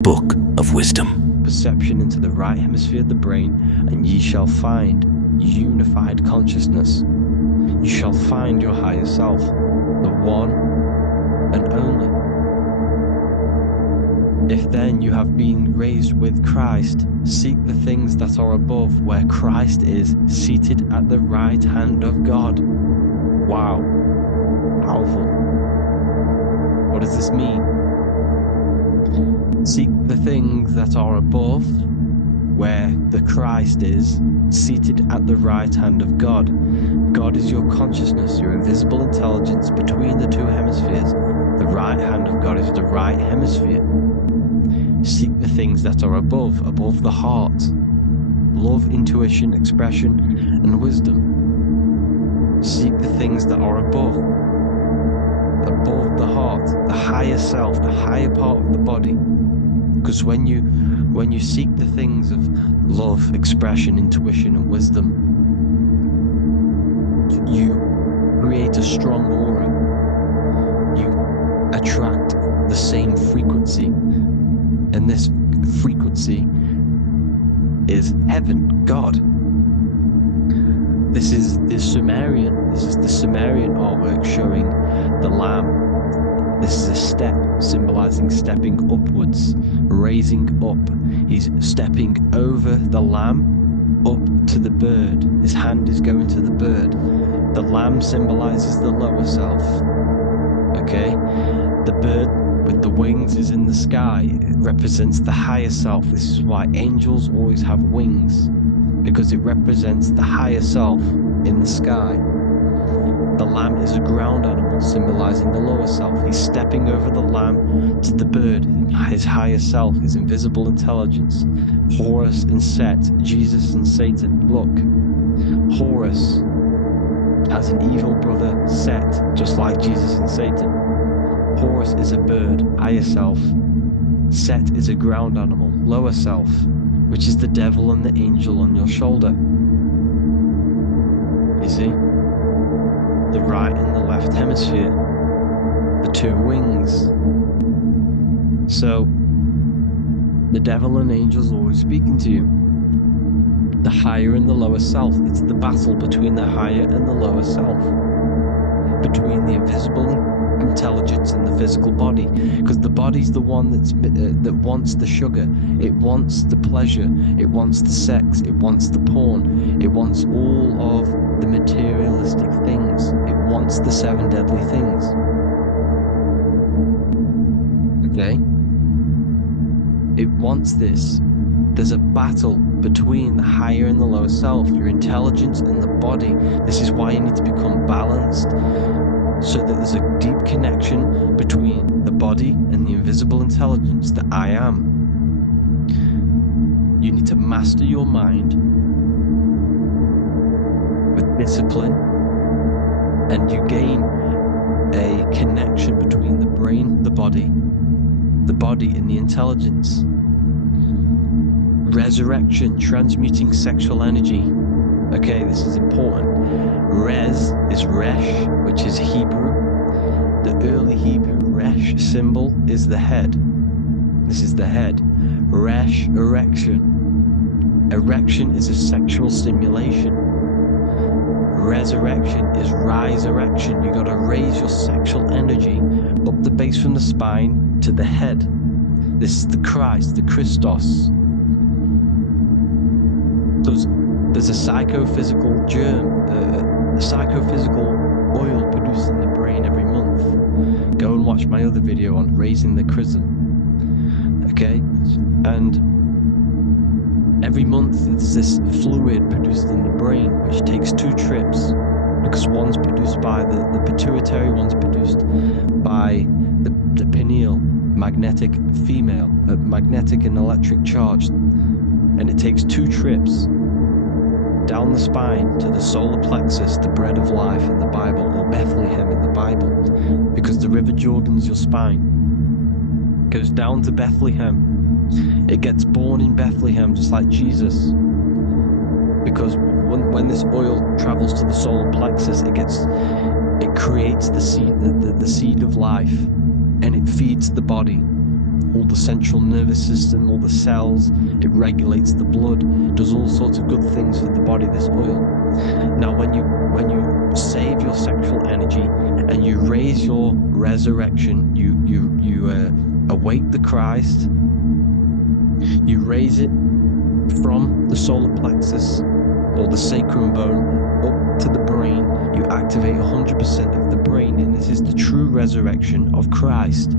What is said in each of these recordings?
Book of Wisdom. Perception into the right hemisphere of the brain, and ye shall find unified consciousness. You shall find your higher self, the one and only. If then you have been raised with Christ, seek the things that are above, where Christ is seated at the right hand of God. Wow. Powerful. What does this mean? Seek the things that are above, where the Christ is seated at the right hand of God. God is your consciousness, your invisible intelligence between the two hemispheres. The right hand of God is the right hemisphere. Seek the things that are above the heart. Love, intuition, expression, and wisdom. Seek the things that are above the heart, the higher self, the higher part of the body. Because when you seek the things of love, expression, intuition, and wisdom, you create a strong aura. You attract the same frequency, and this frequency is heaven, God. This is the Sumerian artwork showing the Lamb. This is a step symbolizing stepping upwards, raising up. He's stepping over the lamb up to the bird. His hand is going to the bird. The lamb symbolizes the lower self. Okay? The bird with the wings is in the sky. It represents the higher self. This is why angels always have wings, because it represents the higher self in the sky. The lamb is a ground animal, symbolizing the lower self. He's stepping over the lamb to the bird, his higher self, his invisible intelligence. Horus and Set, Jesus and Satan. Look, Horus has an evil brother, Set, just like Jesus and Satan. Horus is a bird, higher self. Set is a ground animal, lower self, which is the devil and the angel on your shoulder. You see? The right and the left hemisphere, the two wings. So the devil and angels always speaking to you. The higher and the lower self. It's the battle between the higher and the lower self, between the invisible intelligence and the physical body, because the body's the one that wants the sugar, it wants the pleasure, it wants the sex, it wants the porn, it wants all of the materialistic things, it wants the 7 deadly things. Okay? It wants this. There's a battle between the higher and the lower self, your intelligence and the body. This is why you need to become balanced, so that there's a deep connection between the body and the invisible intelligence, the I am. You need to master your mind with discipline, and you gain a connection between the brain, the body and the intelligence. Resurrection, transmuting sexual energy. Okay, this is important. Res is Resh, which is Hebrew. The early Hebrew Resh symbol is the head. This is the head. Resh, erection. Erection is a sexual stimulation. Resurrection is rise erection. You got to raise your sexual energy up the base from the spine to the head. This is the Christ, the Christos. There's a psychophysical germ, a psychophysical oil produced in the brain every month. Go and watch my other video on raising the chrism. Okay? And every month there's this fluid produced in the brain, which takes 2 trips, because one's produced by the pituitary, one's produced by the pineal, magnetic female, magnetic and electric charge. And it takes 2 trips down the spine to the solar plexus, the bread of life in the Bible, or Bethlehem in the Bible, because the River Jordan's your spine. It goes down to Bethlehem. It gets born in Bethlehem, just like Jesus. Because when this oil travels to the solar plexus, it creates the seed, the seed of life, and it feeds the body. all the central nervous system, all the cells. It regulates the blood, does all sorts of good things for the body, this oil. Now, when you save your sexual energy and you raise your resurrection, you awake the Christ, you raise it from the solar plexus or the sacrum bone up to the brain, you activate 100% of the brain, and this is the true resurrection of Christ.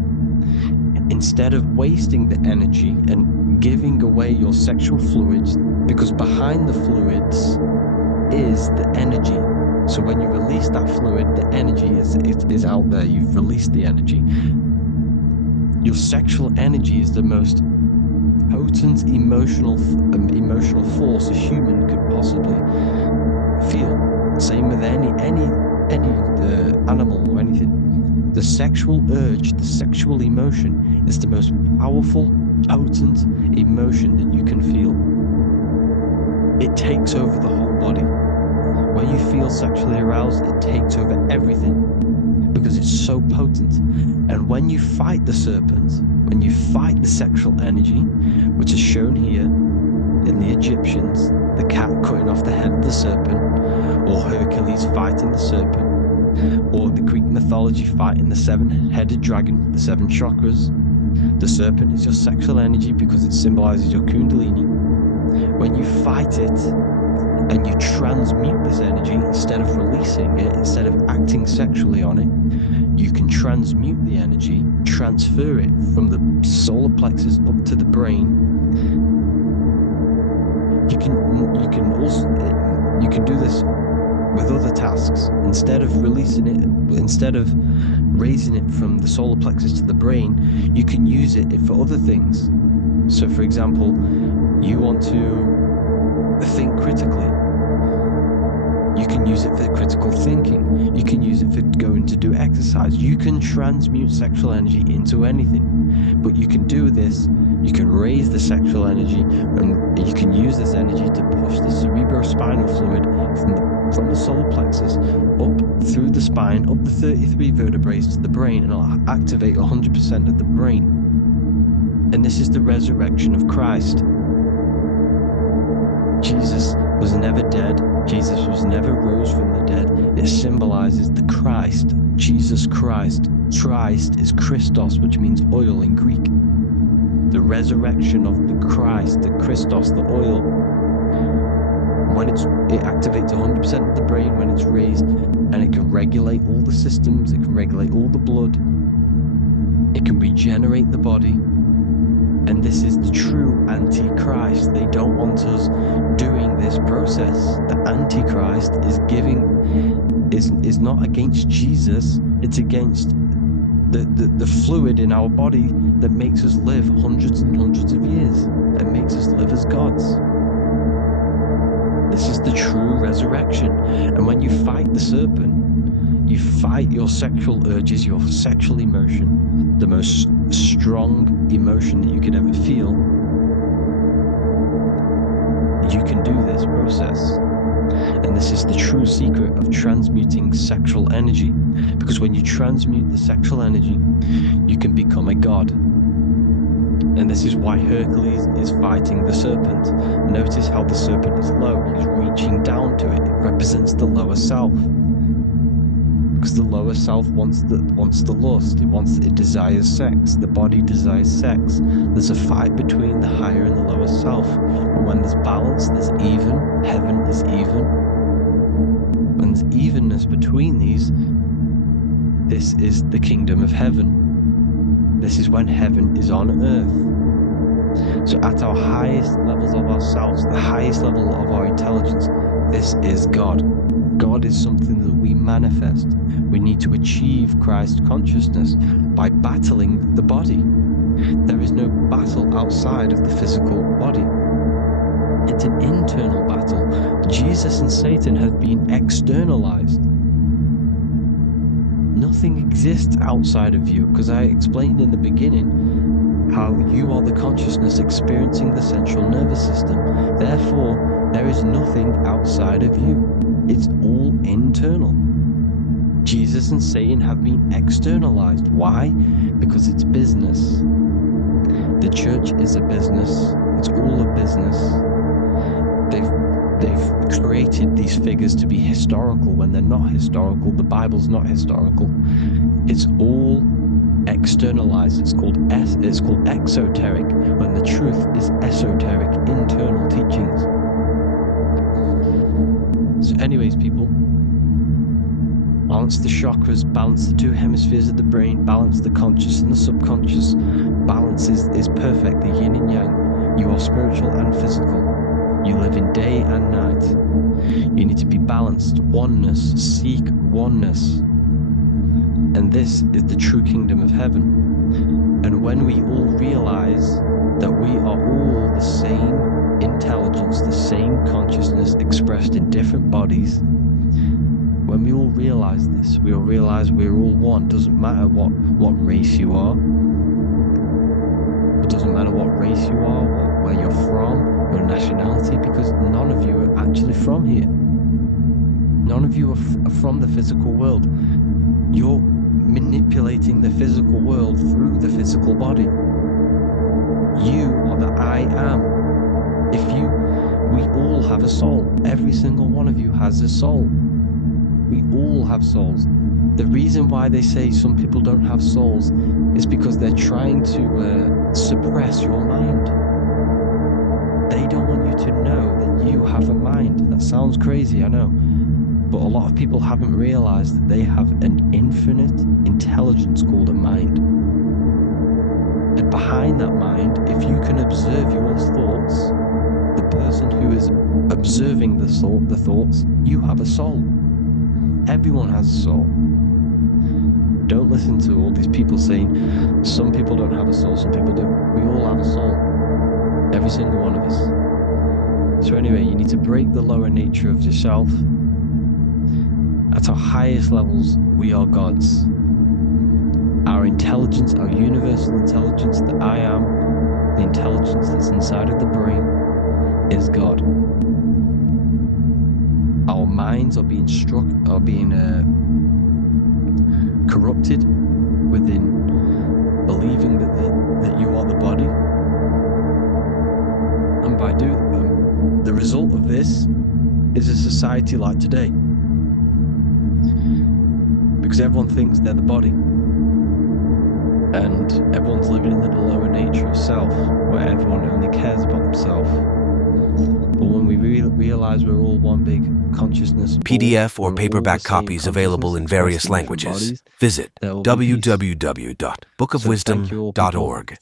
Instead of wasting the energy and giving away your sexual fluids, because behind the fluids is the energy. So when you release that fluid, the energy is out there. You've released the energy. Your sexual energy is the most potent emotional force a human could possibly feel. Same with any animal or anything. The sexual urge, the sexual emotion is the most powerful, potent emotion that you can feel. It takes over the whole body. When you feel sexually aroused, it takes over everything because it's so potent. And when you fight the serpent, when you fight the sexual energy, which is shown here in the Egyptians, the cat cutting off the head of the serpent, or Hercules fighting the serpent, or the Greek mythology fighting the seven-headed dragon, the seven chakras. The serpent is your sexual energy because it symbolizes your kundalini. When you fight it and you transmute this energy, instead of releasing it, instead of acting sexually on it, you can transmute the energy, transfer it from the solar plexus up to the brain. You can do this with other tasks. Instead of releasing it, instead of raising it from the solar plexus to the brain, you can use it for other things. So for example, you want to think critically. You can use it for critical thinking. You can use it for going to do exercise. You can transmute sexual energy into anything. But you can do this, you can raise the sexual energy, and you can use this energy to push the cerebrospinal fluid from the solar plexus up through the spine, up the 33 vertebrae to the brain, and it'll activate 100% of the brain. And this is the resurrection of Christ. Jesus was never dead. Jesus was never rose from the dead. It symbolizes the Christ, Jesus Christ. Christ is Christos, which means oil in Greek. The resurrection of the Christ, the Christos, the oil. When it activates 100% of the brain when it's raised, and it can regulate all the systems, it can regulate all the blood, it can regenerate the body. And this is the true Antichrist. They don't want us doing this process. The Antichrist is not against Jesus, it's against the fluid in our body that makes us live hundreds and hundreds of years and makes us live as gods. This is the true resurrection. And when you fight the serpent, you fight your sexual urges, your sexual emotion, the most strong emotion that you could ever feel. You can do this process. And this is the true secret of transmuting sexual energy. Because when you transmute the sexual energy, you can become a god. And this is why Hercules is fighting the serpent. Notice how the serpent is low. He's reaching down to it. It represents the lower self. Because the lower self wants the lust. It desires sex. The body desires sex. There's a fight between the higher and the lower self. But when there's balance, there's even. Heaven is even. When there's evenness between these, this is the kingdom of heaven. This is when heaven is on earth. So at our highest levels of ourselves, the highest level of our intelligence, this is God. God is something that we manifest. We need to achieve Christ consciousness by battling the body. There is no battle outside of the physical body. It's an internal battle. Jesus and Satan have been externalized. Nothing exists outside of you, because I explained in the beginning how you are the consciousness experiencing the central nervous system. Therefore, there is nothing outside of you. It's all internal. Jesus and Satan have been externalized. Why? Because it's business. The church is a business. It's all a business. They've created these figures to be historical when they're not historical. The Bible's not historical. It's all externalized. It's called exoteric, when the truth is esoteric, internal teachings. So anyways, people, balance the chakras, balance the two hemispheres of the brain, balance the conscious and the subconscious. Balance is perfect, the yin and yang. You are spiritual and physical. You live in day and night. You need to be balanced. Oneness. Seek oneness. And this is the true kingdom of heaven. And when we all realize that we are all the same intelligence, the same consciousness expressed in different bodies, when we all realize this, we all realize we're all one. Doesn't matter what race you are. It doesn't matter what race you are, where you're from, your nationality, because none of you are actually from here. None of you are from the physical world. You're manipulating the physical world through the physical body. You are the I am. We all have a soul. Every single one of you has a soul. We all have souls. The reason why they say some people don't have souls is because they're trying to suppress your mind. They don't want you to know that you have a mind. That sounds crazy, I know. But a lot of people haven't realized that they have an infinite intelligence called a mind. And behind that mind, if you can observe your thoughts, the person who is observing the thoughts, you have a soul. Everyone has a soul. Don't listen to all these people saying some people don't have a soul, some people do. We all have a soul. Every single one of us. So anyway, you need to break the lower nature of yourself. At our highest levels, we are gods. Our intelligence, our universal intelligence, the I am, the intelligence that's inside of the brain, is God. Our minds are being corrupted within believing that you are the body. And by doing the result of this is a society like today. Because everyone thinks they're the body. And everyone's living in the lower nature of self, where everyone only cares about themselves. But when we realize we're all one big consciousness, PDF or paperback copies available in various languages. Visit www.bookofwisdom.org.